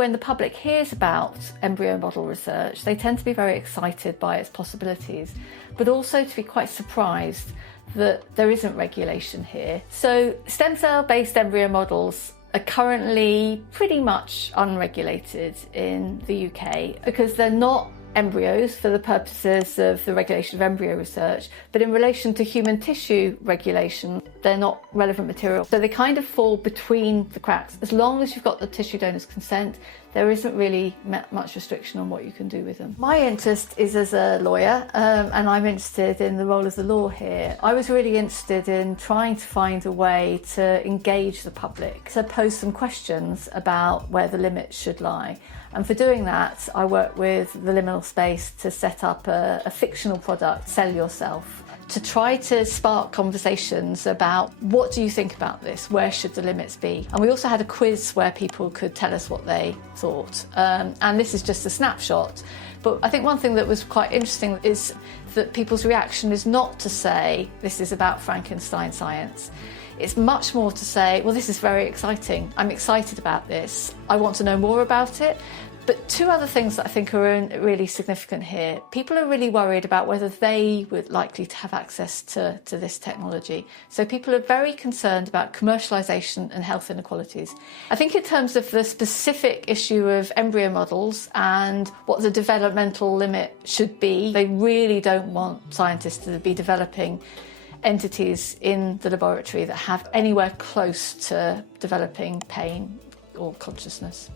when the public hears about embryo model research, they tend to be very excited by its possibilities, but also to be quite surprised that there isn't regulation here. So stem cell-based embryo models are currently pretty much unregulated in the UK because they're not embryos for the purposes of the regulation of embryo research, but in relation to human tissue regulation, they're not relevant material. So they kind of fall between the cracks. As long as you've got the tissue donor's consent, there isn't really much restriction on what you can do with them. My interest is as a lawyer, and I'm interested in the role of the law here. I was really interested in trying to find a way to engage the public, to pose some questions about where the limits should lie. And for doing that, I worked with the liminal space to set up a fictional product, Sell Yourself, to try to spark conversations about what do you think about this, where should the limits be. And we also had a quiz where people could tell us what they thought. And this is just a snapshot. But I think one thing that was quite interesting is that people's reaction is not to say this is about Frankenstein science. It's much more to say, well, this is very exciting. I'm excited about this. I want to know more about it. But two other things that I think are really significant here. People are really worried about whether they were likely to have access to this technology. So people are very concerned about commercialisation and health inequalities. I think in terms of the specific issue of embryo models and what the developmental limit should be, they really don't want scientists to be developing entities in the laboratory that have anywhere close to developing pain or consciousness.